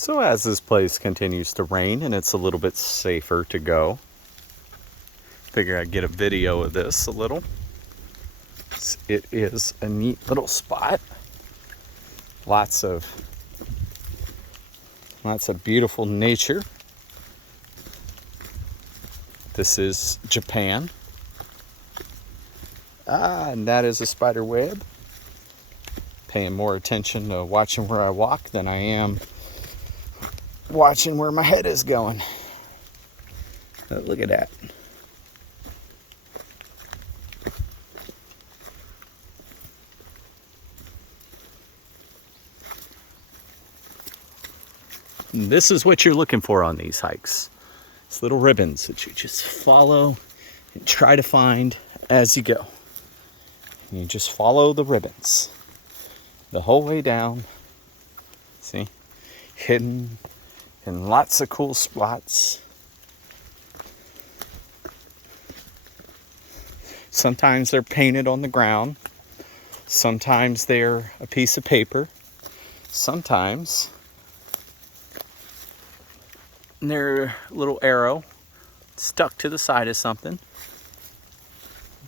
So as this place continues to rain and it's a little bit safer to go, figure I'd get a video of this a little. It is a neat little spot. Lots of beautiful nature. This is Japan. And that is a spider web. Paying more attention to watching where I walk than I am watching where my head is going. Look at that. And this is what you're looking for on these hikes. It's little ribbons that you just follow and try to find as you go. And you just follow the ribbons the whole way down. See? Hidden in lots of cool spots. Sometimes they're painted on the ground. Sometimes they're a piece of paper. Sometimes they're a little arrow stuck to the side of something.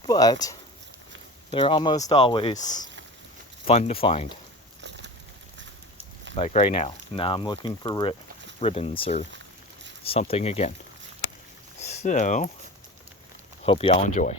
But they're almost always fun to find. Like right now. Now I'm looking for ribbons or something again. So, hope y'all enjoy.